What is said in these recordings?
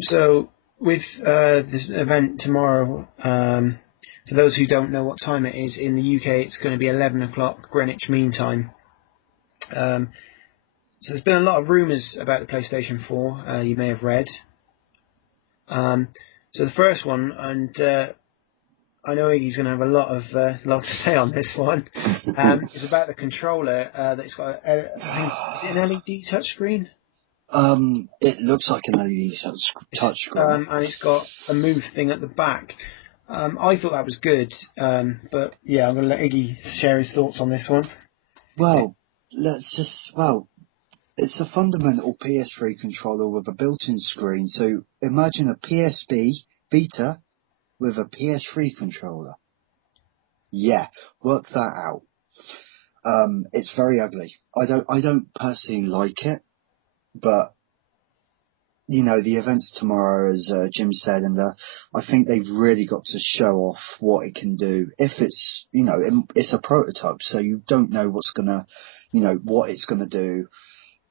So with this event tomorrow, for those who don't know what time it is, in the UK it's going to be 11 o'clock Greenwich Mean Time. So there's been a lot of rumours about the PlayStation 4, you may have read. So the first one, and I know Iggy's going to have a lot to say on this one, is about the controller that's got, I think is it an LED touchscreen? It looks like an LED touchscreen. And it's got a move thing at the back. I thought that was good, but yeah, I'm going to let Iggy share his thoughts on this one. Well, it's a fundamental PS3 controller with a built-in screen. So imagine a PSP Vita with a PS3 controller. Yeah, work that out. It's very ugly. I don't personally like it, but you know, the event's tomorrow, as Jim said, and I think they've really got to show off what it can do. If it's, you know, it's a prototype, so you don't know what's gonna, you know, what it's gonna do.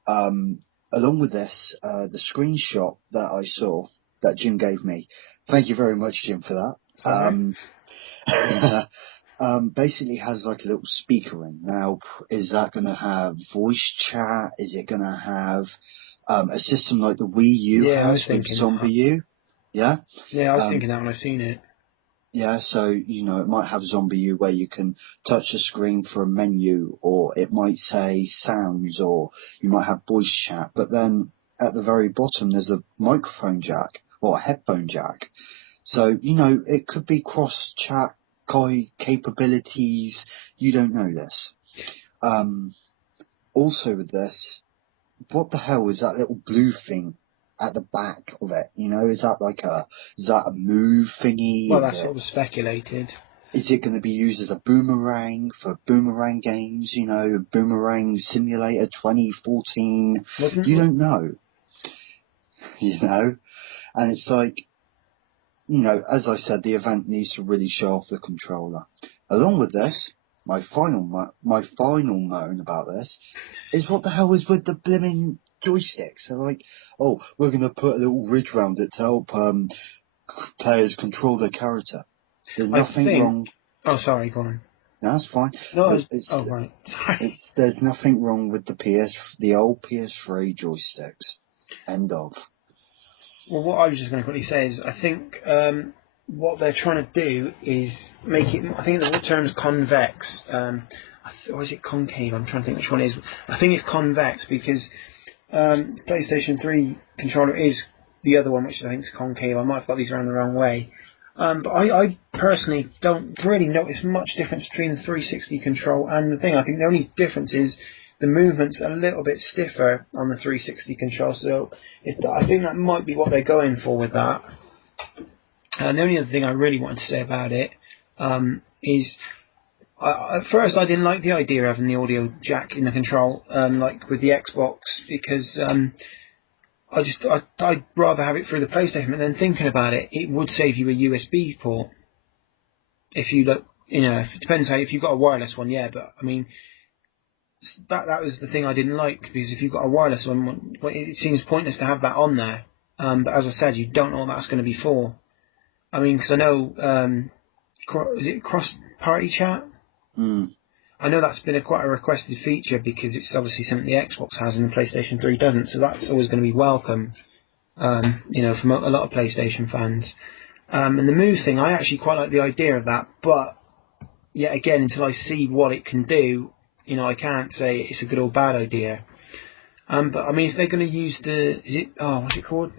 Along with this, the screenshot that I saw that Jim gave me, thank you very much, Jim, for that. Basically has like a little speaker in. Now, is that going to have voice chat? Is it going to have a system like the Wii U has with Zombie U? Yeah? Yeah, I was thinking that when I seen it. Yeah, so, you know, it might have Zombie U where you can touch the screen for a menu, or it might say sounds, or you might have voice chat. But then at the very bottom, there's a microphone jack or a headphone jack. So, you know, it could be cross-chat capabilities. You don't know this. Also with this, what the hell is that little blue thing at the back of it? You know, is that a move thingy? Well, that's what was speculated. Is it going to be used as a boomerang for boomerang games? You know, Boomerang Simulator 2014. You don't know. You know? And it's like, you know, as I said, the event needs to really show off the controller. Along with this, my final moan about this is what the hell is with the blimmin' joysticks? They're like, oh, we're going to put a little ridge around it to help players control their character. There's nothing wrong. Oh, sorry, go on. No, that's fine. No, right. Sorry. There's nothing wrong with the old PS3 joysticks. End of. Well, what I was just going to quickly say is I think what they're trying to do is make it, I think the term is convex, or is it concave? I'm trying to think which one it is. I think it's convex because PlayStation 3 controller is the other one, which I think is concave. I might have got these around the wrong way. But I personally don't really notice much difference between the 360 control and the thing. I think the only difference is the movement's a little bit stiffer on the 360 control, so I think that might be what they're going for with that. And the only other thing I really wanted to say about it is, at first I didn't like the idea of having the audio jack in the control, like with the Xbox, because I'd rather have it through the PlayStation. But then thinking about it, it would save you a USB port. If you look, you know, it depends if you've got a wireless one, yeah. But I mean, that was the thing I didn't like, because if you've got a wireless one, it seems pointless to have that on there. But as I said, you don't know what that's going to be for. I mean, because I know, is it cross-party chat? I know that's been quite a requested feature because it's obviously something the Xbox has and the PlayStation 3 doesn't, so that's always going to be welcome, you know, from a lot of PlayStation fans. And the move thing, I actually quite like the idea of that, but yet again, until I see what it can do, you know, I can't say it's a good or bad idea. But I mean, if they're going to use what's it called?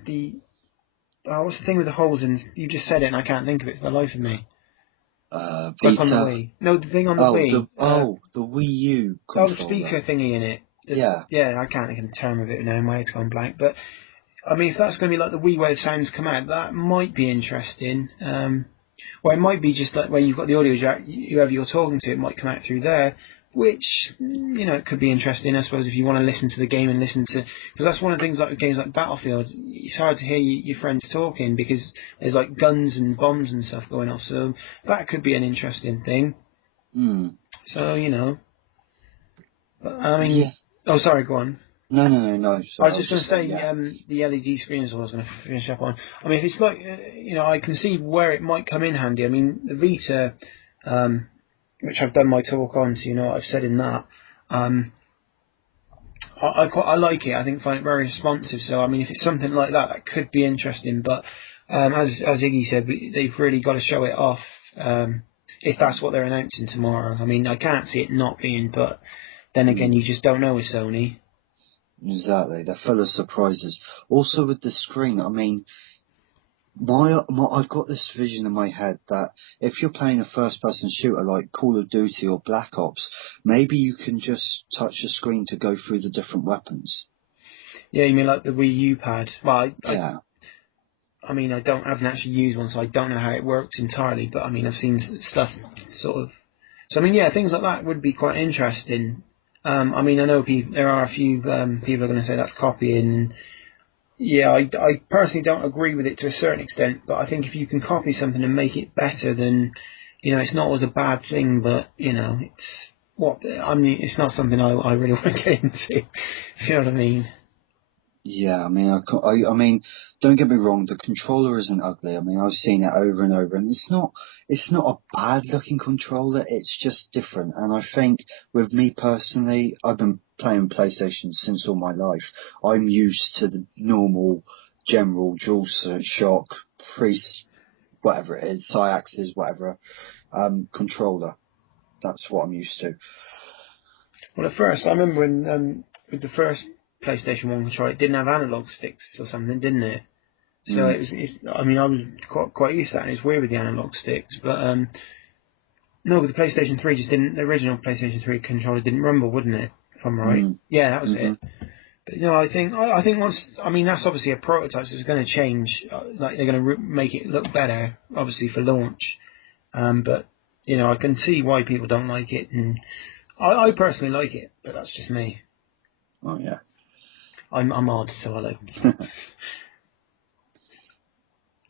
What's the thing with the holes in? You just said it and I can't think of it for the life of me. Like on the Wii. No, the thing on the Wii. The Wii U controller. Oh, the speaker thingy in it. Yeah, I can't think of the term of it now. My head's gone blank. But I mean, if that's going to be like the Wii where the sounds come out, that might be interesting. Or it might be just like where you've got the audio jack, whoever you're talking to, it might come out through there, which, you know, it could be interesting, I suppose, if you want to listen to the game and listen to... Because that's one of the things like with games like Battlefield, it's hard to hear your friends talking because there's like guns and bombs and stuff going off, so that could be an interesting thing. So, you know... But, I mean... Yeah. Oh, sorry, go on. No. I Sorry, was I was just going to just say, saying, yeah. the LED screen is what I was going to finish up on. I mean, if it's like, I can see where it might come in handy. I mean, the Vita, which I've done my talk on, so you know what I've said in that. I like it. I find it very responsive. So I mean, if it's something like that, that could be interesting. But as Iggy said, they've really got to show it off. If that's what they're announcing tomorrow. I mean, I can't see it not being, but then again, you just don't know with Sony. Exactly, they're full of surprises. Also with the screen, I mean, I've got this vision in my head that if you're playing a first-person shooter like Call of Duty or Black Ops, maybe you can just touch the screen to go through the different weapons. Yeah, you mean like the Wii U pad? Well, Yeah. I mean, I haven't actually used one, so I don't know how it works entirely. But I mean, I've seen stuff sort of. So I mean, yeah, things like that would be quite interesting. I mean, I know there are a few people are going to say that's copying. Yeah, I personally don't agree with it to a certain extent, but I think if you can copy something and make it better, then it's not always a bad thing. But it's not something I really want to get into. If you know what I mean. Yeah, I mean, I mean, don't get me wrong, the controller isn't ugly. I mean, I've seen it over and over, and it's not a bad looking controller. It's just different. And I think with me personally, I've been playing PlayStation since all my life. I'm used to the normal, general DualShock, whatever it is, Syaxis, whatever, controller. That's what I'm used to. Well, at first, I remember when with the first PlayStation 1 controller, it didn't have analog sticks or something, didn't it? So I mean, I was quite used to that, and it's weird with the analog sticks. But no, with the PlayStation 3 just didn't. The original PlayStation 3 controller didn't rumble, wouldn't it? If I'm right. Yeah, that was it. But I think once. I mean, that's obviously a prototype, so it's going to change. Like they're going to make it look better, obviously for launch. But I can see why people don't like it, and I personally like it, but that's just me. Oh yeah. I'm odd, so I like.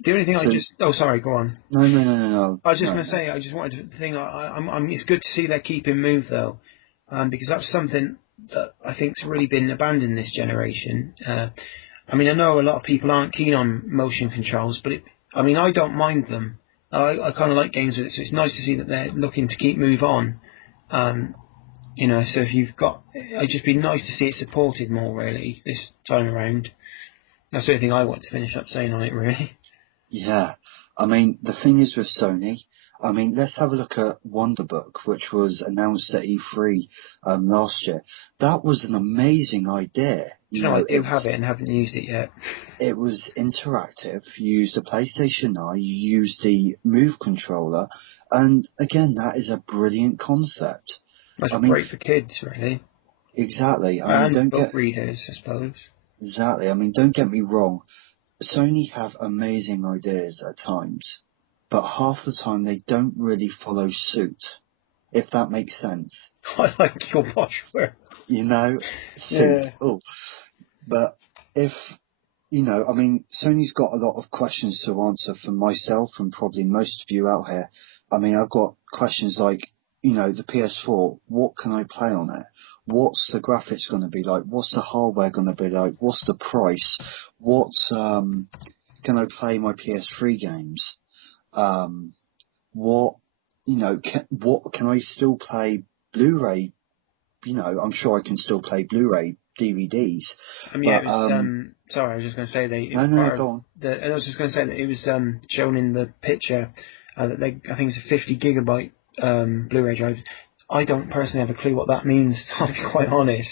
The only thing oh, sorry, go on. No. I was just going to say, I just wanted to think. It's good to see they're keeping Move though, because that's something that I think's really been abandoned this generation. I mean, I know a lot of people aren't keen on motion controls, but I don't mind them. I kind of like games with it, so it's nice to see that they're looking to keep Move on. So if you've got, it'd just be nice to see it supported more really this time around. That's the only thing I want to finish up saying on it really. Yeah, I mean, the thing is with Sony, I mean, let's have a look at Wonderbook, which was announced at E3 last year. That was an amazing idea. I do have it and haven't used it yet. It was interactive. You used the PlayStation Eye, you used the Move controller, and again, that is a brilliant concept. That's great for kids, really. Exactly. And book readers, I suppose. Exactly. I mean, don't get me wrong. Sony have amazing ideas at times, but half the time they don't really follow suit, if that makes sense. I like your posh word. Suit. Yeah. Oh, but if, I mean, Sony's got a lot of questions to answer for myself and probably most of you out here. I mean, I've got questions like, the PS4, what can I play on it? What's the graphics going to be like? What's the hardware going to be like? What's the price? Can I play my PS3 games? What can I still play Blu-ray? I'm sure I can still play Blu-ray DVDs. Yeah, sorry, I was just going to say No, go on. I was just going to say that it was shown in the picture that I think it's a 50 gigabyte Blu-ray drive. I don't personally have a clue what that means. I'll be quite honest.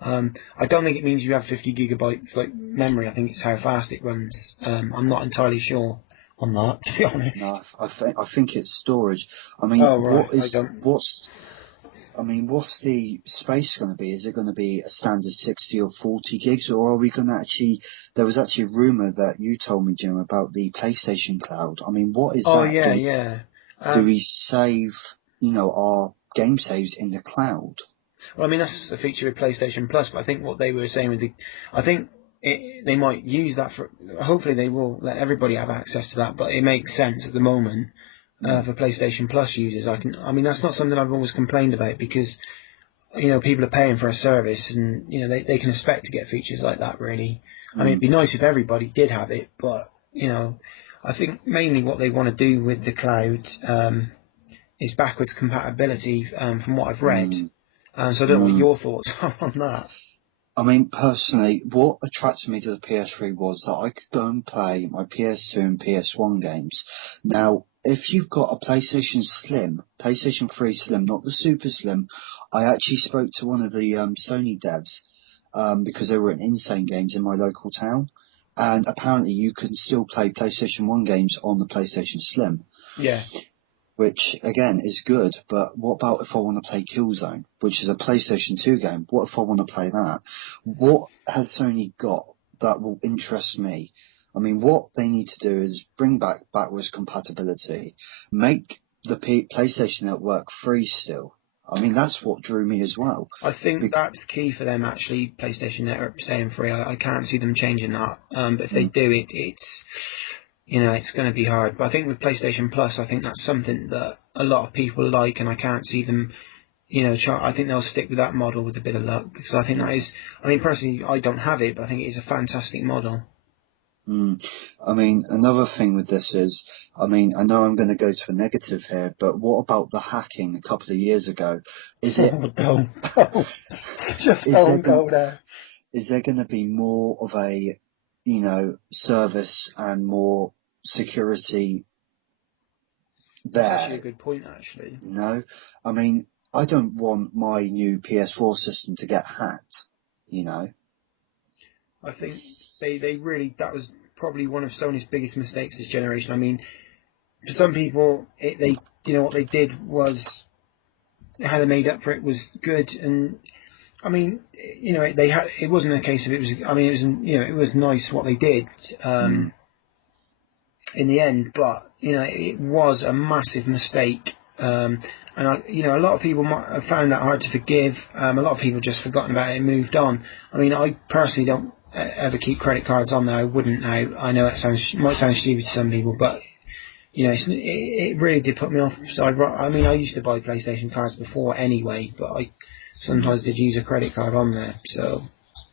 I don't think it means you have 50 gigabytes like memory. I think it's how fast it runs. I'm not entirely sure on that, to be honest. No, I think it's storage. I mean, what's the space going to be? Is it going to be a standard 60 or 40 gigs, or are we going to actually? There was actually a rumor that you told me, Jim, about the PlayStation Cloud. I mean, what is that? Oh yeah. Do we save, our game saves in the cloud? Well, I mean, that's a feature of PlayStation Plus, but I think what they were saying they might use that for. Hopefully, they will let everybody have access to that. But it makes sense at the moment for PlayStation Plus users. That's not something I've always complained about because people are paying for a service, and they can expect to get features like that. Really, I mean, it'd be nice if everybody did have it, but I think mainly what they want to do with the cloud is backwards compatibility, from what I've read. So I don't know what your thoughts are on that. I mean, personally, what attracted me to the PS3 was that I could go and play my PS2 and PS1 games. Now, if you've got a PlayStation 3 Slim, not the Super Slim, I actually spoke to one of the Sony devs because they were in Insane Games in my local town, and apparently you can still play PlayStation 1 games on the PlayStation Slim. Yeah. Which, again, is good, but what about if I want to play Killzone, which is a PlayStation 2 game? What if I want to play that? What has Sony got that will interest me? I mean, what they need to do is bring back backwards compatibility, make the PlayStation Network free still. I mean, that's what drew me as well. I think that's key for them, actually, PlayStation Network staying free. I can't see them changing that. But if they do it's going to be hard. But I think with PlayStation Plus, I think that's something that a lot of people like, and I can't see them, I think they'll stick with that model with a bit of luck, because I think that is, I mean, personally, I don't have it, but I think it is a fantastic model. I mean, another thing with this is, I mean, I know I'm going to go to a negative here, but what about the hacking a couple of years ago? Is it... Just don't go there. Is there going to be more of a, service and more security there? That's actually a good point, actually. I mean, I don't want my new PS4 system to get hacked, I think they really, that was probably one of Sony's biggest mistakes this generation. I mean, for some people, what they did was, how they made up for it was good, and I mean, it wasn't a case of it was. I mean, it was nice what they did in the end, but it was a massive mistake, and a lot of people might have found that hard to forgive. A lot of people just forgotten about it and moved on. I mean, I personally don't ever keep credit cards on there. I wouldn't now. I know it might sound stupid to some people, but it really did put me off. So I used to buy PlayStation cards before anyway, but I sometimes did use a credit card on there. So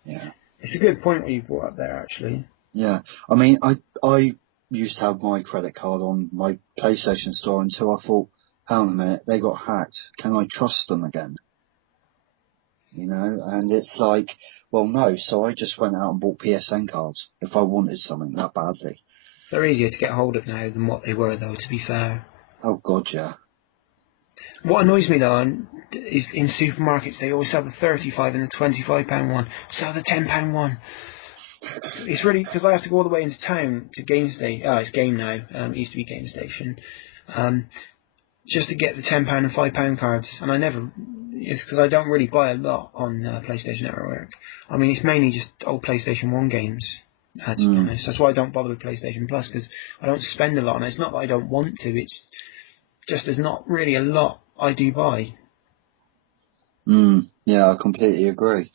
yeah, it's a good point what you brought up there, actually. Yeah, I mean, I used to have my credit card on my PlayStation store until I thought, hang on a minute, they got hacked. Can I trust them again? And it's like, well, no. So I just went out and bought PSN cards if I wanted something that badly. They're easier to get hold of now than what they were, though, to be fair. Oh, God, yeah. What annoys me, though, is in supermarkets, they always sell the £35 and the £25 one. Sell the £10 one. It's really, because I have to go all the way into town to Game Station. Oh, it's Game now. It used to be Game Station. Just to get the £10 and £5 cards. And it's because I don't really buy a lot on PlayStation Network. I mean, it's mainly just old PlayStation 1 games, to be honest. That's why I don't bother with PlayStation Plus, because I don't spend a lot on it. It's not that I don't want to, it's just there's not really a lot I do buy. Yeah, I completely agree.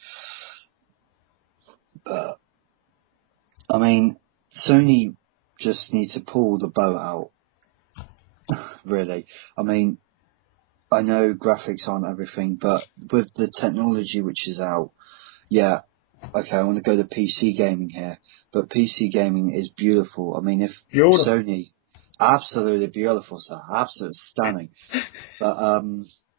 But, I mean, Sony just needs to pull the boat out. Really. I mean, I know graphics aren't everything, but with the technology which is out, yeah, okay, I want to go to PC gaming here, but PC gaming is beautiful. I mean, if Sony, absolutely beautiful, sir, absolutely stunning. But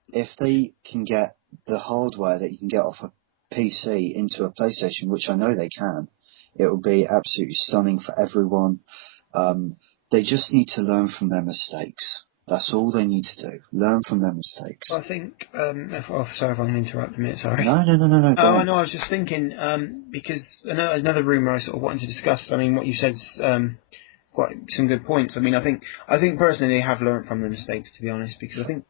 if they can get the hardware that you can get off a PC into a PlayStation, which I know they can, it will be absolutely stunning for everyone. They just need to learn from their mistakes. That's all they need to do. Learn from their mistakes. I think, sorry if I'm going to interrupt a minute, sorry. No. I know, I was just thinking, because another rumour I sort of wanted to discuss, I mean, what you said is quite some good points. I mean, I think personally they have learned from their mistakes, to be honest, because I think,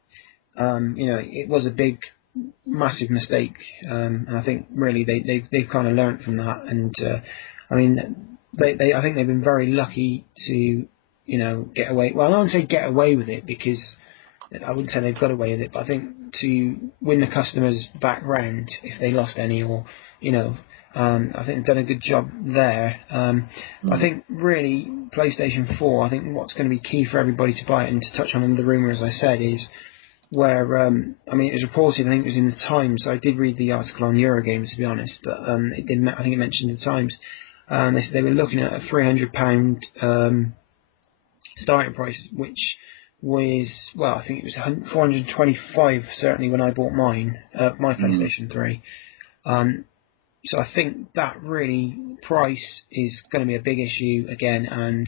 it was a big, massive mistake, and I think really they've kind of learned from that, and I mean, I think they've been very lucky to, get away. Well, I don't say get away with it, because I wouldn't say they've got away with it, but I think to win the customers back round if they lost any, or I think they've done a good job there. I think really PlayStation 4, I think what's going to be key for everybody to buy it, and to touch on the rumour as I said, is where I mean, it was reported. I think it was in the Times. I did read the article on Eurogamer, to be honest, but it didn't. I think it mentioned the Times. They said they were looking at a £300 starting price, which was, well, I think it was 425 certainly when I bought mine, my PlayStation 3. So I think that really price is going to be a big issue again, and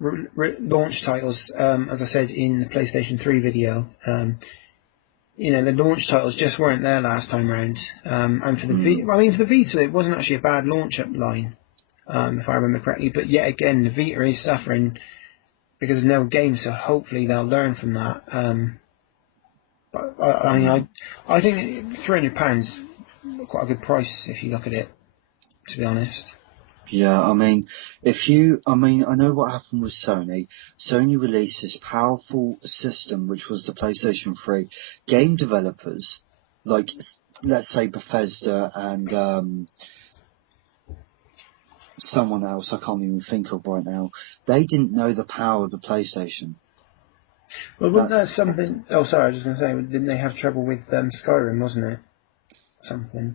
launch titles, as I said in the PlayStation 3 video, you know, the launch titles just weren't there last time round. And for the for the Vita, it wasn't actually a bad launch up line, if I remember correctly. But yet again, the Vita is suffering because of no games, so hopefully they'll learn from that. But I mean, I think £300 quite a good price if you look at it, to be honest. Yeah, I mean, I know what happened with Sony. Sony released this powerful system, which was the PlayStation 3. Game developers, like, let's say Bethesda and someone else I can't even think of right now, they didn't know the power of the PlayStation. Well, wasn't that something... Oh, sorry, I was just going to say, didn't they have trouble with Skyrim, wasn't it? Something.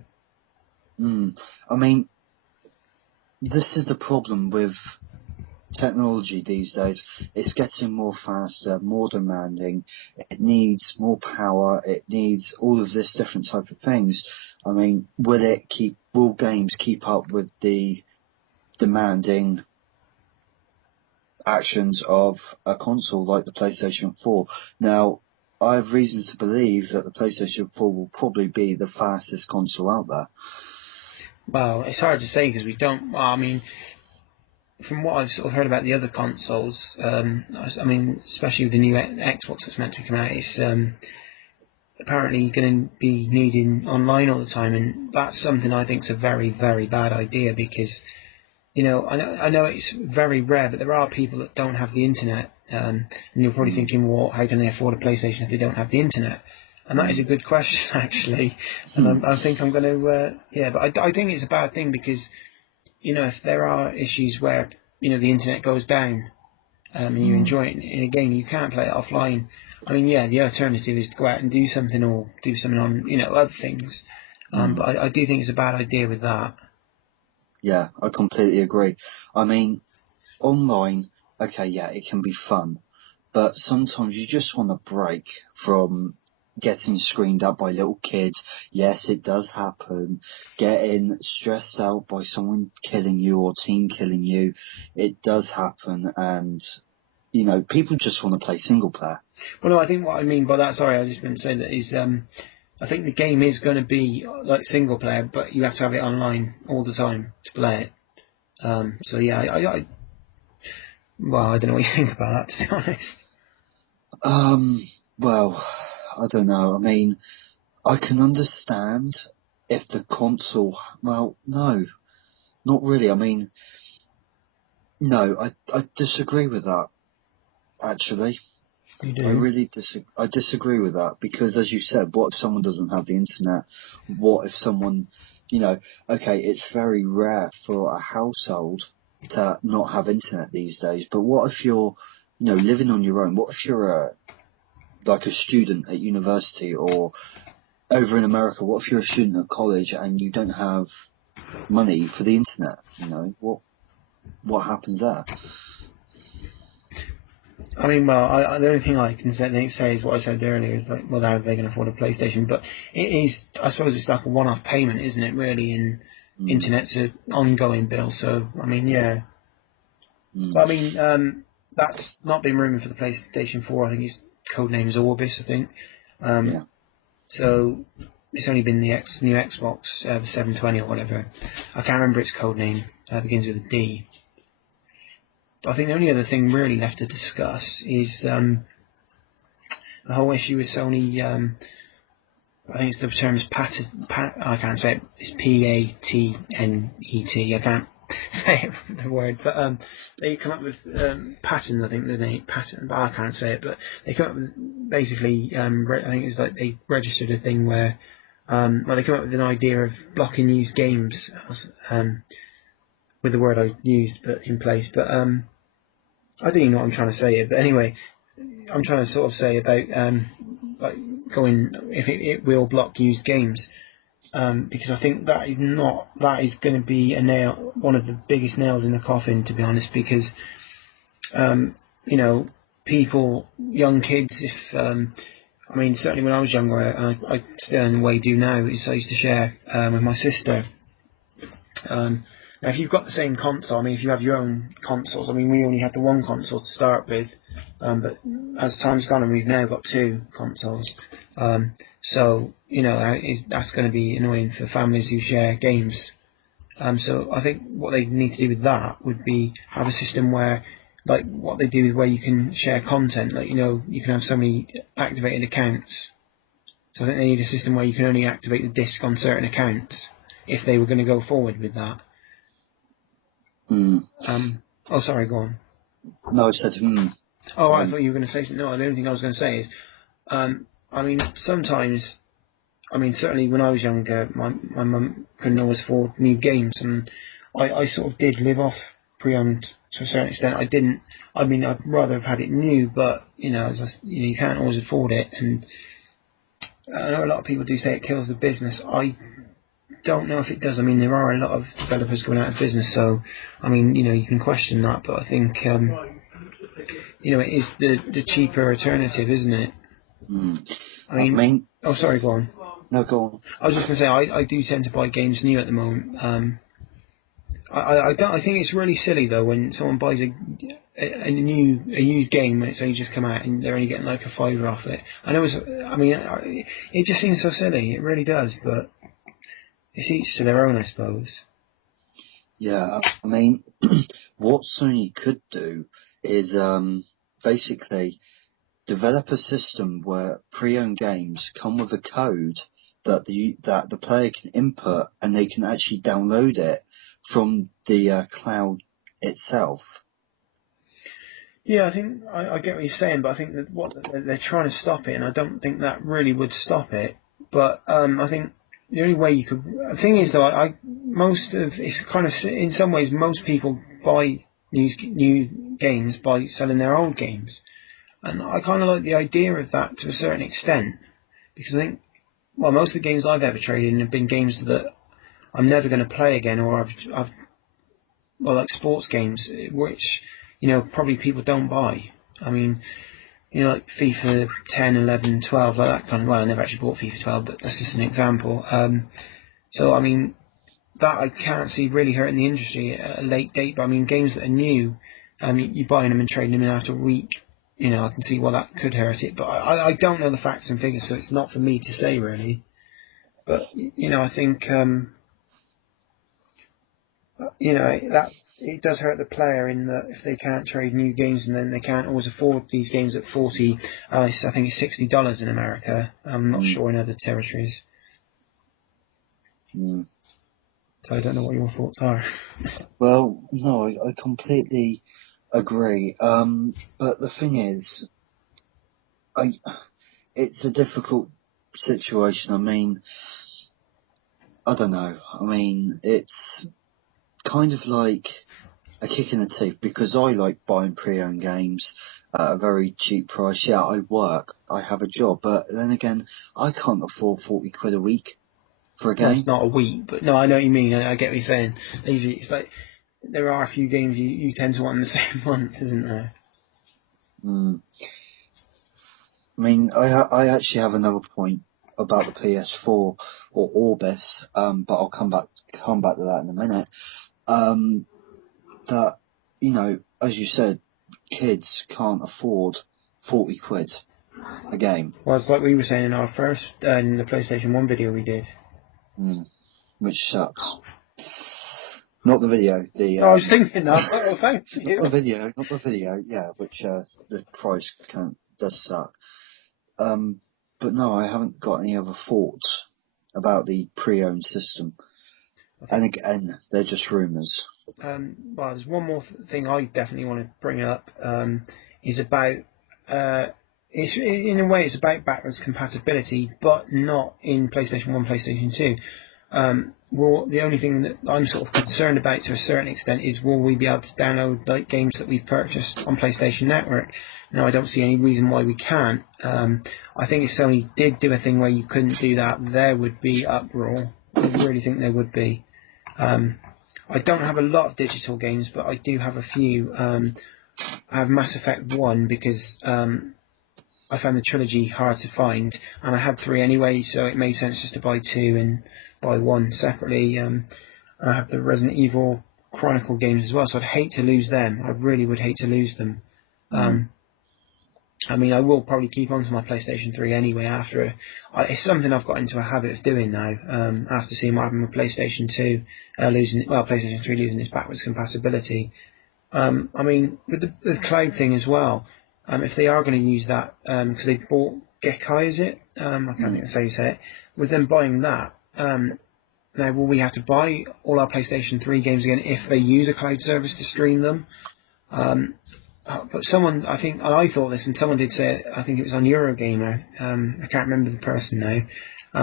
I mean, this is the problem with technology these days. It's getting more faster, more demanding. It needs more power. It needs all of this different type of things. I mean, will games keep up with the demanding actions of a console like the PlayStation 4? Now, I have reasons to believe that the PlayStation 4 will probably be the fastest console out there. Well, it's hard to say because we don't... Well, I mean, from what I've sort of heard about the other consoles, I mean, especially with the new Xbox that's meant to be coming out, it's apparently going to be needing online all the time, and that's something I think is a very, very bad idea because, you know, I know it's very rare, but there are people that don't have the internet, and you're probably thinking, well, how can they afford a PlayStation if they don't have the internet? And that is a good question, actually. And I think I'm going to, but I think it's a bad thing because, you know, if there are issues where, you know, the internet goes down and you enjoy it in a game, you can't play it offline. I mean, yeah, the alternative is to go out and do something or do something on, you know, other things. But I do think it's a bad idea with that. Yeah, I completely agree. I mean, online, okay, yeah, it can be fun, but sometimes you just want a break from getting screamed at by little kids. Yes, it does happen. Getting stressed out by someone killing you or team killing you. It does happen, and, you know, people just want to play single player. Well, no, I think what I mean by that, sorry, I was just going to say that is, I think the game is going to be like single player, but you have to have it online all the time to play it. So yeah, well, I don't know what you think about that, to be honest. Well, I don't know. I mean, I can understand if the console... Well, no, not really. I mean, no, I disagree with that, actually. You do? I really disagree with that because, as you said, what if someone doesn't have the internet? What if someone, you know, okay, it's very rare for a household to not have internet these days, but what if you're, you know, living on your own? What if you're like a student at university, or over in America, what if you're a student at college and you don't have money for the internet? You know, what happens there? I mean, well, the only thing I can say is what I said earlier is that, well, how are they going to afford a PlayStation? But it is, I suppose it's like a one-off payment, isn't it, really? And internet's an ongoing bill, so, I mean, yeah. But, I mean, that's not been rumoured for the PlayStation 4. I think its codename is ORBIS, I think. So it's only been the new Xbox, the 720 or whatever. I can't remember its codename. It begins with a D. I think the only other thing really left to discuss is the whole issue with Sony. I think the term is I can't say it. It's Patnet. I can't say it, the word, but they come up with patent. I think the name patent, but I can't say it. But they come up with basically. I think it's like they registered a thing where, they come up with an idea of blocking used games. With the word I used, but in place. But I don't even know what I'm trying to say here. But anyway, I'm trying to sort of say about like going if it will block used games. Because I think that is going to be one of the biggest nails in the coffin, to be honest. Because you know, people, young kids, if I mean, certainly when I was younger, I still in a way do now, is I used to share with my sister. Now, if you've got the same console, I mean, if you have your own consoles, I mean, we only had the one console to start with, but as time's gone on, we've now got two consoles. So, you know, that's going to be annoying for families who share games. So I think what they need to do with that would be have a system where, like what they do, where you can share content, like, you know, you can have so many activated accounts. So I think they need a system where you can only activate the disc on certain accounts if they were going to go forward with that. Oh, sorry, go on. No, I said Oh, I thought you were going to say something. No, the only thing I was going to say is, I mean, sometimes, I mean, certainly when I was younger, my mum couldn't always afford new games, and I sort of did live off pre-owned to a certain extent. I mean, I'd rather have had it new, but, you know, you can't always afford it, and I know a lot of people do say it kills the business. I don't know if it does. I mean, there are a lot of developers going out of business, so I mean, you know, you can question that, but I think you know, it is the cheaper alternative, isn't it? I mean, oh, sorry, go on. No, go on. I was just going to say, I do tend to buy games new at the moment. I think it's really silly though when someone buys a used game when it's only just come out and they're only getting like a £5 off it. It just seems so silly. It really does, but it's each to their own, I suppose. Yeah, I mean, what Sony could do is basically develop a system where pre-owned games come with a code that the player can input, and they can actually download it from the cloud itself. Yeah, I think I get what you're saying, but I think that what they're trying to stop it, and I don't think that really would stop it. But I think the only way you could. The thing is, though, it's kind of, in some ways, most people buy new games by selling their old games, and I kind of like the idea of that to a certain extent, because I think, well, most of the games I've ever traded in have been games that I'm never going to play again, or I've like sports games, which, you know, probably people don't buy. I mean, you know, like FIFA 10, 11, 12, like that kind of. Well, I never actually bought FIFA 12, but that's just an example. So I mean, that I can't see really hurting the industry at a late date. But I mean, games that are new, you buying them and trading them in after a week, you know, I can see why that could hurt it. But I don't know the facts and figures, so it's not for me to say really. But you know, I think you know, it does hurt the player in that if they can't trade new games, and then they can't always afford these games at $40. I think it's $60 in America. I'm not sure in other territories. So I don't know what your thoughts are. Well, no, I completely agree. But the thing is, it's a difficult situation. I mean, I don't know. I mean, it's kind of like a kick in the teeth, because I like buying pre-owned games at a very cheap price. Yeah, I work, I have a job, but then again, I can't afford £40 a week for a game. Well, it's not a week, but no, I know what you mean. I get what you're saying. Usually, it's like there are a few games you tend to want in the same month, isn't there? I mean, I actually have another point about the PS4 or ORBIS, but I'll come back to that in a minute. That, you know, as you said, kids can't afford £40 a game. Well, it's like we were saying in our first in the PlayStation 1 video we did. Which sucks. Not the video. I was thinking that. Oh, thank you. Not the video. Yeah, which the price does suck. But no, I haven't got any other thoughts about the pre-owned system. And again, they're just rumours. Well, there's one more thing I definitely want to bring up. Is about in a way it's about backwards compatibility, but not in PlayStation 1, PlayStation 2. The only thing that I'm sort of concerned about to a certain extent is will we be able to download like games that we've purchased on PlayStation Network? Now, I don't see any reason why we can't. I think if Sony did do a thing where you couldn't do that, there would be uproar. I really think there would be. I don't have a lot of digital games, but I do have a few. I have Mass Effect 1 because I found the trilogy hard to find, and I had 3 anyway, so it made sense just to buy 2 and buy 1 separately. I have the Resident Evil Chronicle games as well, so I'd hate to lose them. I really would hate to lose them. I mean, I will probably keep on to my PlayStation 3 anyway after. It's something I've got into a habit of doing now, after seeing what happened with PlayStation 2, PlayStation 3 losing its backwards compatibility. I mean, with the cloud thing as well, if they are going to use that, because they bought Gekai, is it? I can't think of how you say it. With them buying that, now will we have to buy all our PlayStation 3 games again if they use a cloud service to stream them? But someone, I thought this, and someone did say it, I think it was on Eurogamer, I can't remember the person now,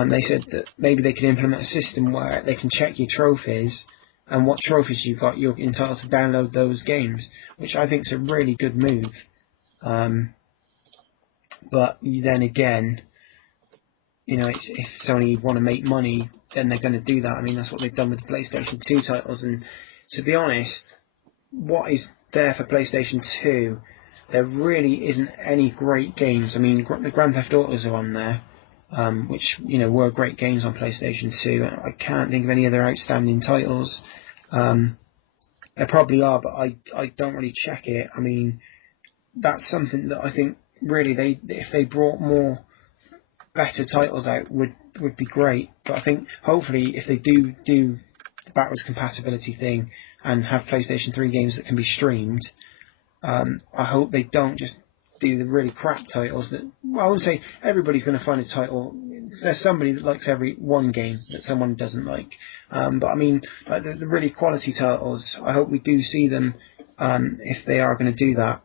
they said that maybe they could implement a system where they can check your trophies, and what trophies you've got, you're entitled to download those games, which I think is a really good move. But then again, if Sony want to make money, then they're going to do that. I mean, that's what they've done with the PlayStation 2 titles, and to be honest, what is there for PlayStation 2, there really isn't any great games. I mean, the Grand Theft Autos are on there, which were great games on PlayStation 2. I can't think of any other outstanding titles. There probably are, but I don't really check it. I mean, that's something that I think really if they brought more better titles out would be great. But I think hopefully if they do the backwards compatibility thing and have PlayStation 3 games that can be streamed, I hope they don't just do the really crap titles that, well, I wouldn't say everybody's going to find a title. There's somebody that likes every one game that someone doesn't like. But I mean, like the really quality titles, I hope we do see them if they are going to do that.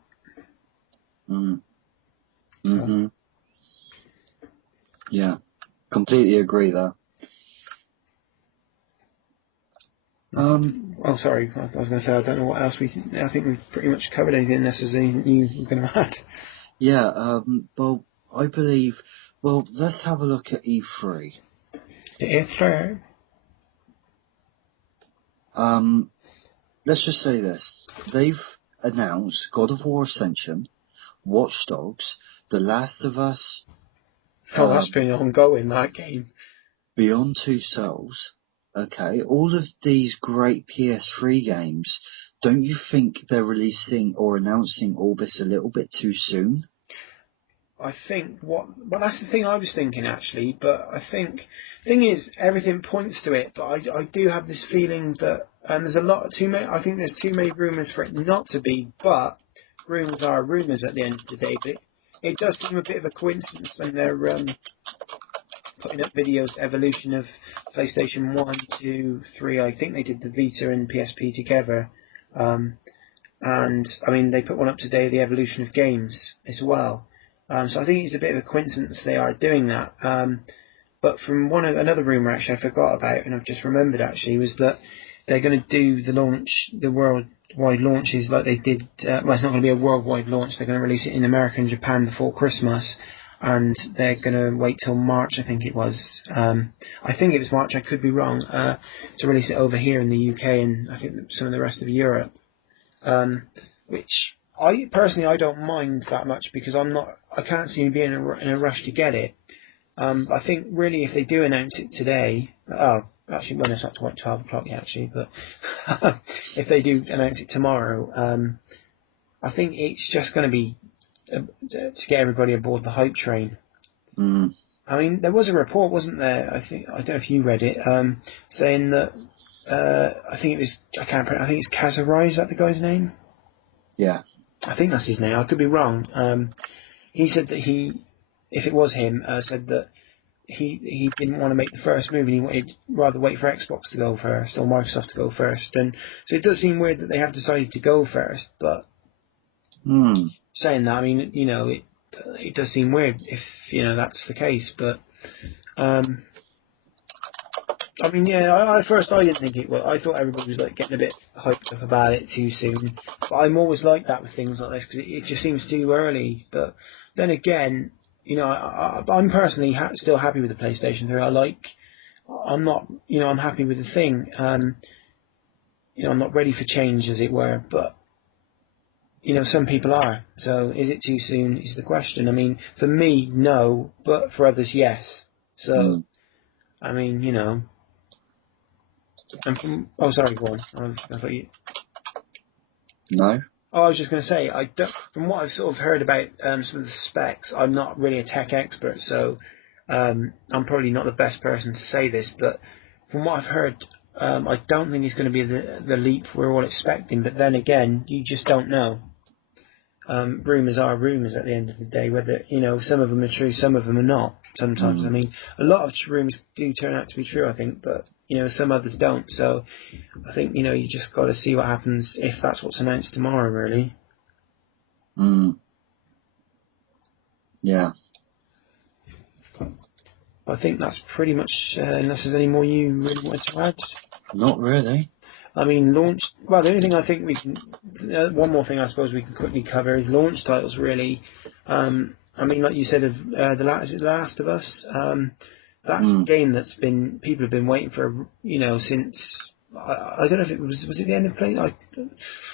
Mm-hmm. Yeah, completely agree there. Oh, sorry. I was going to say, I don't know what else I think we've pretty much covered anything unless there's anything you were going to add. Yeah, well, I believe, let's have a look at E3. E3? Let's just say this. They've announced God of War Ascension, Watch Dogs, The Last of Us. Oh, that's been ongoing, that game. Beyond Two Souls. Okay, all of these great PS3 games, don't you think they're releasing or announcing ORBIS a little bit too soon? I think that's the thing I was thinking actually, but I think thing is everything points to it, but I do have this feeling that there's I think there's too many rumours for it not to be, but rumours are rumours at the end of the day. But it does seem a bit of a coincidence when they're putting up videos, evolution of PlayStation 1, 2, 3. I think they did the Vita and PSP together. And, I mean, they put one up today, the evolution of games, as well. So I think it's a bit of a coincidence they are doing that. But from another rumour, actually, I forgot about, and I've just remembered, actually, was that they're going to do the worldwide launches like they did. Well, it's not going to be a worldwide launch. They're going to release it in America and Japan before Christmas. And they're going to wait till March, I think it was. I think it was March, I could be wrong, to release it over here in the UK and I think some of the rest of Europe. Which I don't mind that much because I can't see me being in a rush to get it. I think really if they do announce it today, actually, well, it's not quite 12 o'clock yet, actually, but if they do announce it tomorrow, I think it's just going to be to get everybody aboard the hype train. I mean, there was a report, wasn't there? I don't know if you read it, saying that I think it's Kazurai. Is that the guy's name? Yeah, I think that's his name. I could be wrong. He said that if it was him, said that he didn't want to make the first move and he wanted rather wait for Xbox to go first or Microsoft to go first. And so it does seem weird that they have decided to go first, but. Saying that, I mean, it does seem weird if that's the case, but I I mean, yeah, at first I didn't think it was. I thought everybody was like getting a bit hyped up about it too soon. But I'm always like that with things like this because it just seems too early. But then again, you know, I'm personally still happy with the PlayStation 3. I'm not, you know, I'm happy with the thing. You know, I'm not ready for change, as it were. But you know, some people are. So is it too soon? Is the question. I mean, for me, no, but for others, yes. So Mm. I mean, you know. And oh, sorry, go on. I thought you. No? Oh, I was just going to say, I don't, from what I've sort of heard about some of the specs, I'm not really a tech expert, so I'm probably not the best person to say this, but from what I've heard, I don't think it's going to be the leap we're all expecting. But then again, you just don't know. Rumours are rumours at the end of the day. Whether you know, some of them are true, some of them are not. Sometimes, I Mm. mean, a lot of rumours do turn out to be true, I think, but you know, some others don't. So I think you know, you just got to see what happens if that's what's announced tomorrow, really. Mm. Yeah. I think that's pretty much, unless there's any more you really wanted to add. Not really. I mean, launch. Well, the only thing I think we can, one more thing I suppose we can quickly cover is launch titles. Really, I mean, like you said, of is it The Last of Us? That's a Mm. game that's been people have been waiting for, you know, since I don't know if it was it the end of play. I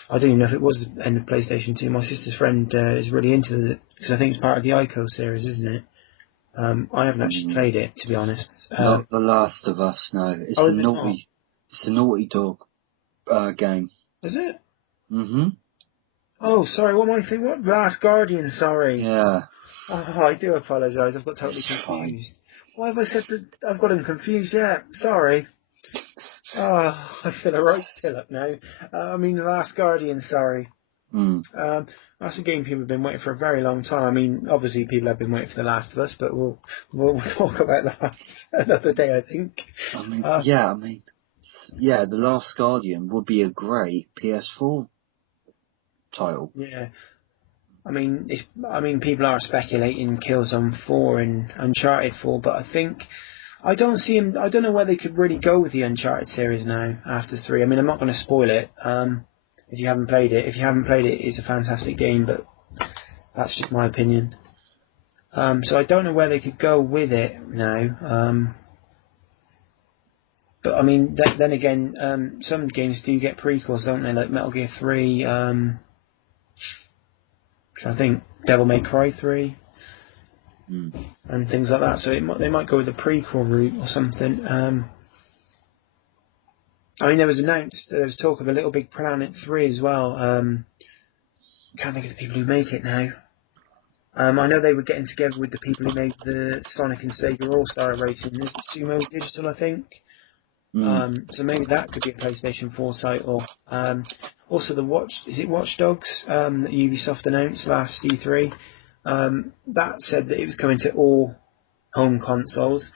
don't even know if it was the end of PlayStation 2. My sister's friend is really into it because I think it's part of the ICO series, isn't it? I haven't actually Mm. played it, to be honest. Not The Last of Us, no. Oh, is it not? It's a Naughty Dog game. Is it? Mm-hmm. Oh, sorry, what am I thinking? What? Last Guardian, sorry. Yeah. Oh, I do apologise, I've got totally It's fine. confused. Why have I said that? I've got him confused, yeah, sorry. Oh, I feel a right fill up now. I mean, The Last Guardian, sorry. Mm. That's a game people have been waiting for a very long time. I mean, obviously people have been waiting for The Last of Us, but we'll talk about that another day, I think. I mean, yeah, The Last Guardian would be a great PS4 title. Yeah. I mean, people are speculating Killzone 4 and Uncharted 4, but I don't see him. I don't know where they could really go with the Uncharted series now after 3. I mean, I'm not going to spoil it. If you haven't played it, it's a fantastic game, but that's just my opinion. So I don't know where they could go with it now. But I mean, then again, some games do get prequels, don't they? Like Metal Gear 3. I think Devil May Cry 3. Mm. And things like that. So they might go with a prequel route or something. I mean, there was talk of a Little Big Planet 3 as well. Can't think of the people who make it now. I know they were getting together with the people who made the Sonic and Sega All-Star Racing. Is it Sumo Digital, I think? Mm. So maybe that could be a PlayStation 4 title. Also, is it Watch Dogs that Ubisoft announced last E3? That said that it was coming to all home consoles.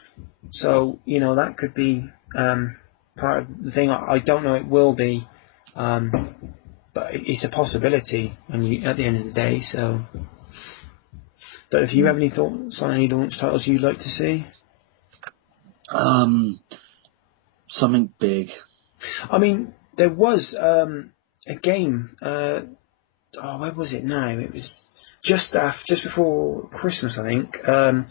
So, you know, that could be part of the thing. I don't know it will be, but it's a possibility at the end of the day. So, but if you have any thoughts on any launch titles you'd like to see? Something big. I mean, there was a game. Where was it now? It was just before Christmas, I think. I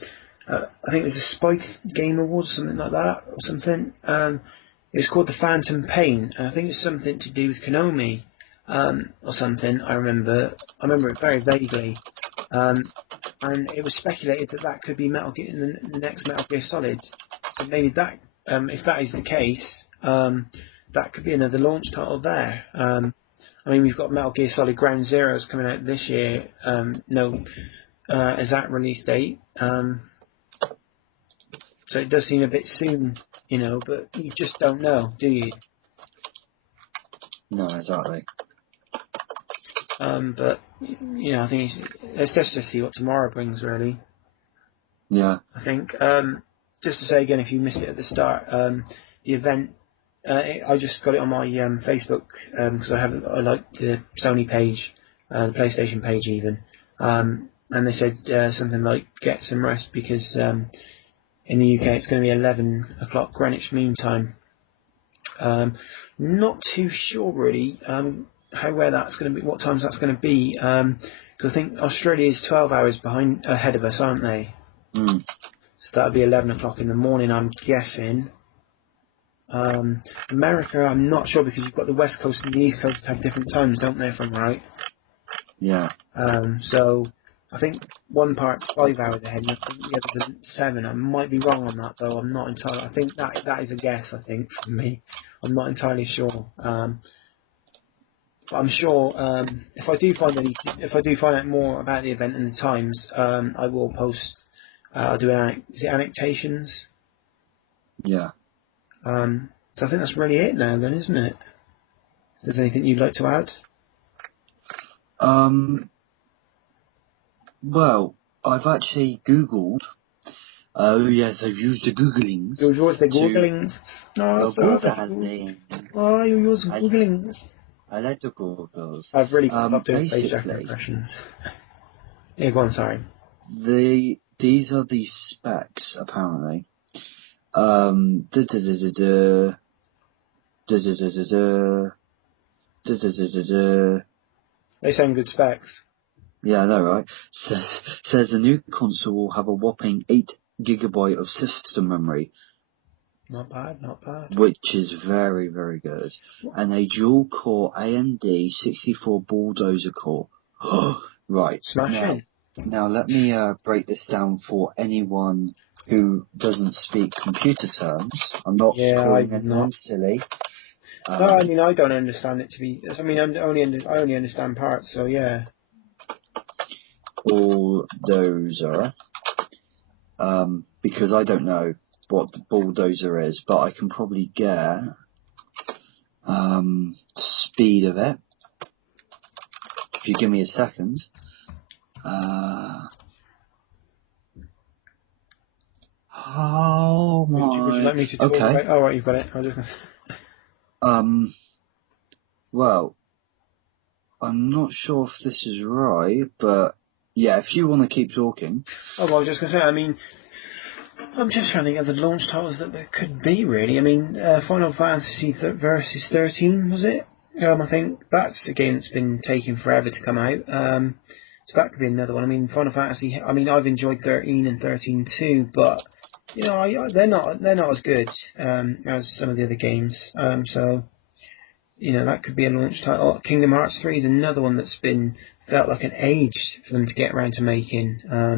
think it was a Spike Game Awards or something like that, or something. It was called The Phantom Pain, and I think it's something to do with Konami, or something. I remember it very vaguely. And it was speculated that could be Metal Gear, the next Metal Gear Solid. So maybe that, if that is the case, that could be another launch title there. I mean, we've got Metal Gear Solid Ground Zeroes coming out this year. No exact release date. So it does seem a bit soon, you know, but you just don't know, do you? No, exactly. But, you know, I think let's just see what tomorrow brings, really. Yeah. I think. Just to say again, if you missed it at the start, the event, I just got it on my Facebook because I like the Sony page, the PlayStation page even, and they said something like get some rest because in the UK it's going to be 11 o'clock Greenwich Mean Time Not too sure really. Where that's going to be, what times that's going to be. Because I think Australia is 12 hours ahead of us, aren't they? Mm. So that'll be 11 o'clock in the morning, I'm guessing. America, I'm not sure because you've got the West Coast and the East Coast have different times, don't they? If I'm right. Yeah. So I think one part's 5 hours ahead, and I think the others are 7. I might be wrong on that though. I'm not entirely. I think that is a guess. I think from me. I'm not entirely sure. But I'm sure if I do find out more about the event and the times, I will post. I'll do is it annotations? Yeah. So I think that's really it now, then, isn't it? If there's anything you'd like to add? Well, I've actually Googled. Oh yes, I've used the Googlings. You use the Googlings? No, Googlings. Oh, you use Googlings. I like the Googles. I've really got to stop doing face basically, impressions. Yeah, go on, sorry. These are the specs, apparently. They sound good specs. Yeah, I know, right? Says the new console will have a whopping 8 GB of system memory. Not bad, not bad. Which is very, very good. And a dual-core AMD 64 Bulldozer core. Right. Smashing. Now let me break this down for anyone who doesn't speak computer terms. I'm not calling anyone silly. No, I mean, I don't understand it to be... I mean, I only understand parts, so yeah. Bulldozer. Because I don't know what the bulldozer is, but I can probably get speed of it. If you give me a second. Oh my. Would you like me to talk about... Oh, right, you've got it. I was just well, I'm not sure if this is right, but yeah, if you want to keep talking. Oh, well, I was just going to say, I mean, I'm just trying to think of the launch titles that there could be, really. I mean, Final Fantasy Versus 13, was it? I think that's a game that's been taking forever to come out. So that could be another one. I mean, Final Fantasy. I mean, I've enjoyed 13 and 13 too, but you know, they're not as good as some of the other games. So you know, that could be a launch title. Kingdom Hearts 3 is another one that's felt like an age for them to get around to making. I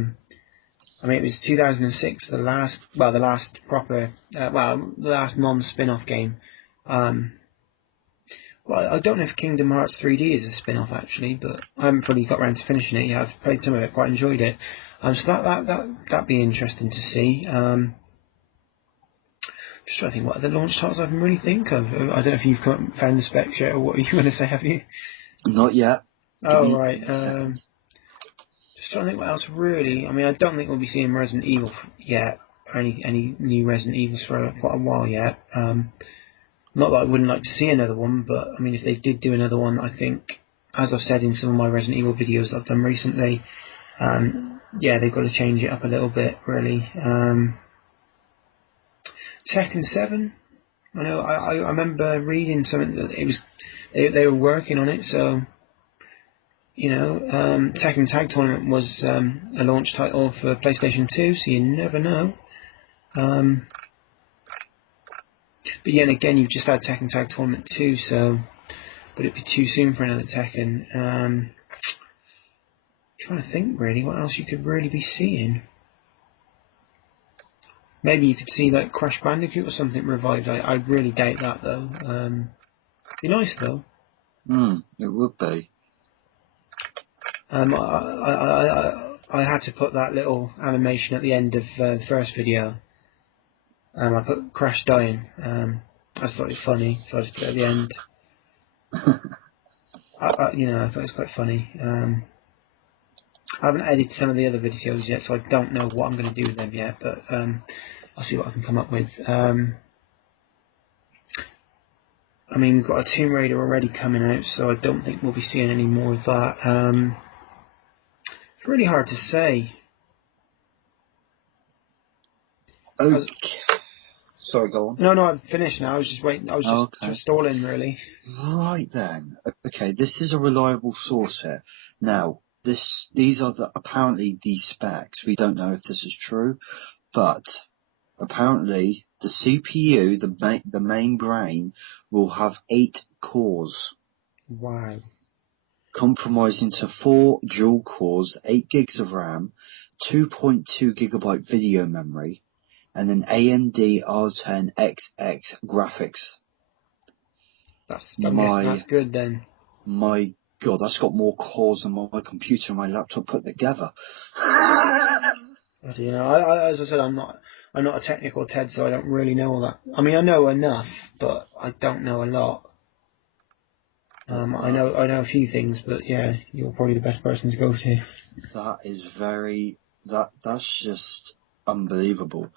mean, it was 2006, the last proper, the last non-spin-off game. Well, I don't know if Kingdom Hearts 3D is a spin-off actually, but I haven't fully got around to finishing it. Yeah, I've played some of it, quite enjoyed it. So that'd be interesting to see. Just trying to think what other launch titles I can really think of. I don't know if you've found the specs yet, or what you want to say, have you? Not yet. Oh, right. Just trying to think what else really. I mean, I don't think we'll be seeing Resident Evil yet, or any new Resident Evils for quite a while yet. Not that I wouldn't like to see another one, but I mean, if they did do another one, I think, as I've said in some of my Resident Evil videos I've done recently, yeah, they've got to change it up a little bit, really. Tekken 7, I know. I remember reading something that it was they were working on it, so you know, Tekken Tag Tournament was a launch title for PlayStation 2, so you never know. But yeah, and again, you've just had Tekken Tag Tournament 2, so would it be too soon for another Tekken? Trying to think really what else you could really be seeing. Maybe you could see like Crash Bandicoot or something revived. I really doubt that though. Be nice though. It would be. I had to put that little animation at the end of the first video. I put Crash dying. I thought it was funny, so I just put it at the end. You know, I thought it was quite funny. I haven't edited some of the other videos yet, so I don't know what I'm going to do with them yet, but I'll see what I can come up with. I mean, we've got a Tomb Raider already coming out, so I don't think we'll be seeing any more of that. It's really hard to say. Okay. Sorry, go on. No, I've finished now. I was just waiting. I was Okay. just stalling, really. Right then. Okay, this is a reliable source here. Now, these are apparently the specs. We don't know if this is true, but apparently the CPU, the main brain, will have 8 cores, Wow. comprising to 4 dual cores, 8 gigs of RAM, 2.2 gigabyte video memory, and an AMD R10XX graphics. I'm guessing that's good then. My God, that's got more cores than my computer and my laptop put together. You know, as I said, I'm not a technical Ted, so I don't really know all that. I mean, I know enough, but I don't know a lot. I know a few things, but yeah, you're probably the best person to go to. That is that's just unbelievable.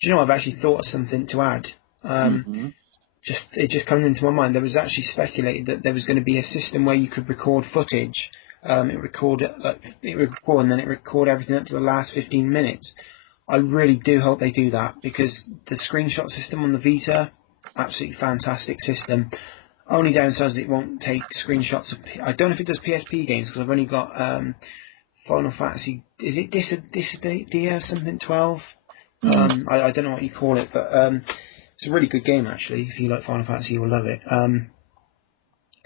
Do you know, I've actually thought of something to add. It just comes into my mind. There was actually speculated that there was going to be a system where you could record footage. It record and then it record everything up to the last 15 minutes. I really do hope they do that, because the screenshot system on the Vita, absolutely fantastic system. Only downside is it won't take screenshots of. I don't know if it does PSP games, because I've only got Final Fantasy. Is it Dia something 12? I don't know what you call it, but it's a really good game actually. If you like Final Fantasy, you will love it.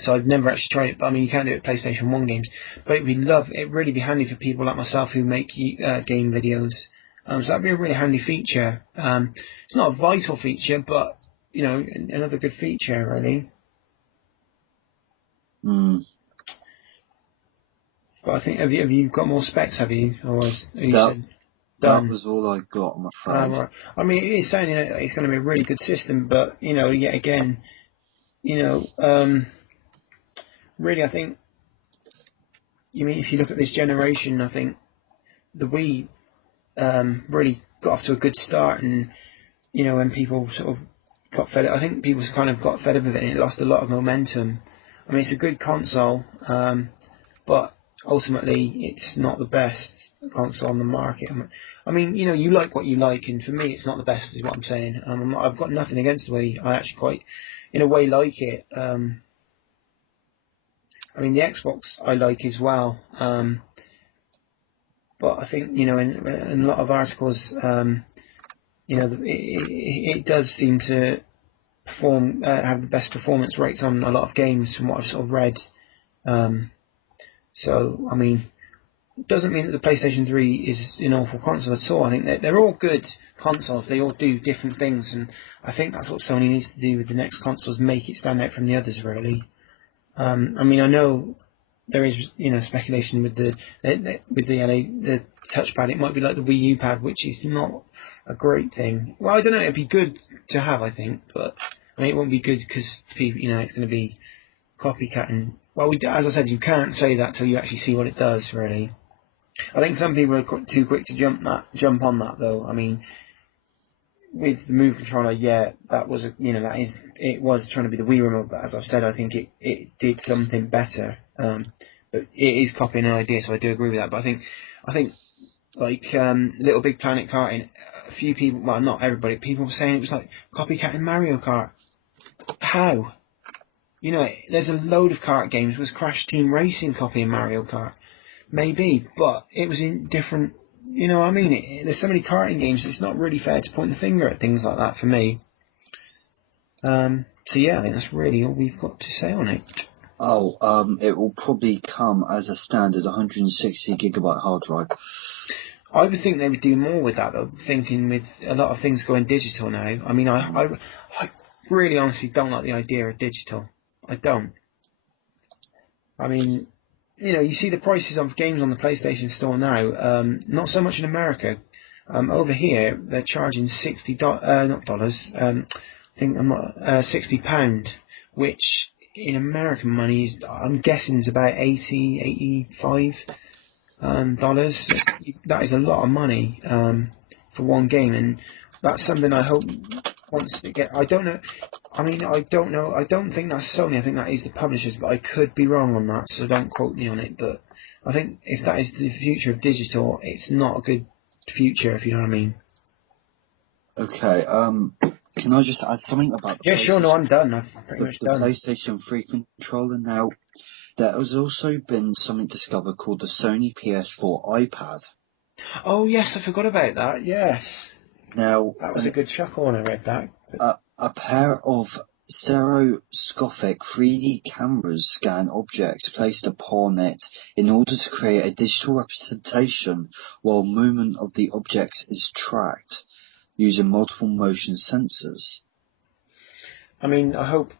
So I've never actually tried it, but I mean you can do it with PlayStation 1 games. But it'd really be handy for people like myself who make game videos. So that'd be a really handy feature. It's not a vital feature, but you know, another good feature really. But I think have you got more specs? Have you, or have you said done? That was all I got, I'm afraid. Right. I mean, it is saying that it's going to be a really good system, but you know, yet again, you know, really, I think. You mean if you look at this generation, I think the Wii really got off to a good start, and you know, when people sort of got fed up, I think people kind of got fed up with it, and it lost a lot of momentum. I mean, it's a good console, but ultimately, it's not the best console on the market. I mean, you know, you like what you like, and for me, it's not the best, is what I'm saying. I've got nothing against the Wii. I actually quite, in a way, like it. I mean, the Xbox I like as well. But I think, you know, in a lot of articles, you know, it does seem to have the best performance rates on a lot of games from what I've sort of read. So, I mean, it doesn't mean that the PlayStation 3 is an awful console at all. I think they're all good consoles. They all do different things, and I think that's what Sony needs to do with the next consoles, make it stand out from the others, really. I mean, I know there is, you know, speculation with the touchpad. It might be like the Wii U pad, which is not a great thing. Well, I don't know. It'd be good to have, I think, but I mean, it won't be good because people, you know, it's going to be copycatting. Well, as I said, you can't say that till you actually see what it does, really. I think some people are too quick to jump on that, though. I mean, with the Move controller, yeah, that was it was trying to be the Wii remote, but as I've said, I think it did something better. But it is copying an idea, so I do agree with that. But I think like Little Big Planet karting, a few people, well, not everybody, people were saying it was like copycatting Mario Kart. How? You know, there's a load of kart games. Was Crash Team Racing copying Mario Kart? Maybe, but it was in different. You know what I mean? There's so many karting games. It's not really fair to point the finger at things like that for me. So yeah, I think that's really all we've got to say on it. It will probably come as a standard 160 gigabyte hard drive. I would think they would do more with that, though. Thinking with a lot of things going digital now. I mean, I really honestly don't like the idea of digital. I don't. I mean, you know, you see the prices of games on the PlayStation Store now. Not so much in America. Over here, they're charging not dollars. I think £60, which in American money is, I'm guessing, is about $85 dollars. That is a lot of money for one game, and that's something I hope once they get. I don't know. I mean, I don't know. I don't think that's Sony. I think that is the publishers, but I could be wrong on that, so don't quote me on it. But I think if that is the future of digital, it's not a good future, if you know what I mean. Okay. Can I just add something about the Yeah, sure. No, PlayStation? I'm done. I've pretty much The done. PlayStation 3 controller. Now, there has also been something discovered called the Sony PS4 iPad. Oh yes, I forgot about that. Yes, Now, that was a good chuckle when I read that. a pair of stereoscopic 3D cameras scan objects placed upon it in order to create a digital representation while movement of the objects is tracked using multiple motion sensors. I mean, I hope.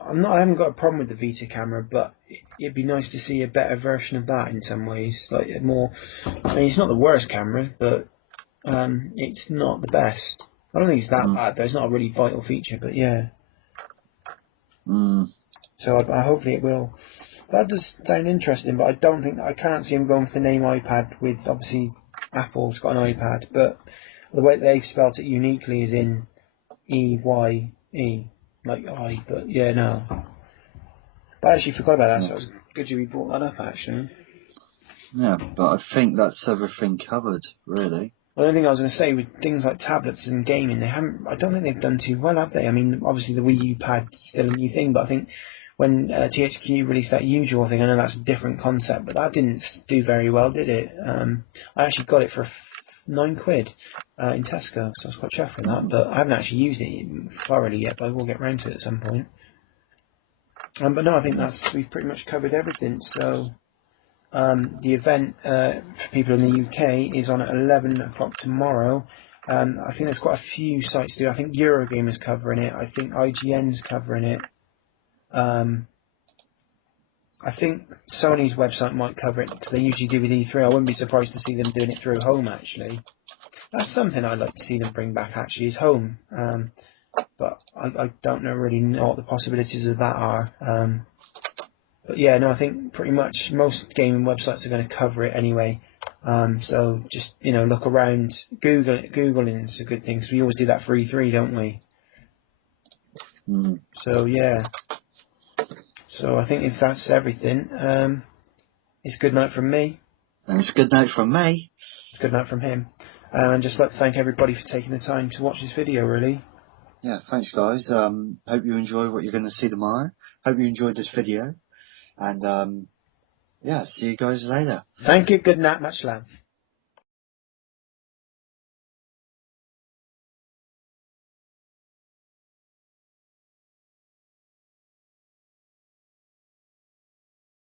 I haven't got a problem with the Vita camera, but it'd be nice to see a better version of that in some ways. Like a more. I mean, it's not the worst camera, but it's not the best. I don't think it's that Mm, bad though. It's not a really vital feature, but yeah. mm, So I hopefully it will. That does sound interesting, but I can't see him going for the name iPad with obviously Apple's got an iPad, but the way they've spelt it uniquely is in EYE, like I. But yeah, no. But I actually forgot about that, yeah. so it was good you brought that up actually. Yeah, but I think that's everything covered, really. The only thing I was going to say with things like tablets and gaming, they haven't. I don't think they've done too well, have they? I mean, obviously the Wii U pad's still a new thing, but I think when THQ released that usual thing, I know that's a different concept, but that didn't do very well, did it? I actually got it for £9 in Tesco, so I was quite chuffed with that. But I haven't actually used it thoroughly yet, but I will get round to it at some point. But no, I think we've pretty much covered everything. So. The event for people in the UK is on at 11 o'clock tomorrow. I think there's quite a few sites do. I think Eurogamer's covering it. I think IGN's covering it. I think Sony's website might cover it because they usually do with E3. I wouldn't be surprised to see them doing it through Home actually. That's something I'd like to see them bring back actually is Home. But I don't really know what the possibilities of that are. But yeah, no, I think pretty much most gaming websites are going to cover it anyway. So just look around. Googling is a good thing because we always do that for E3, don't we? Mm. So yeah. So I think if that's everything, it's good night from me. And it's a good night from me. It's good night from him. And just like to thank everybody for taking the time to watch this video. Really. Yeah, thanks guys. Hope you enjoy what you're going to see tomorrow. Hope you enjoyed this video. And yeah, see you guys later. Thank you. Good night. Much love.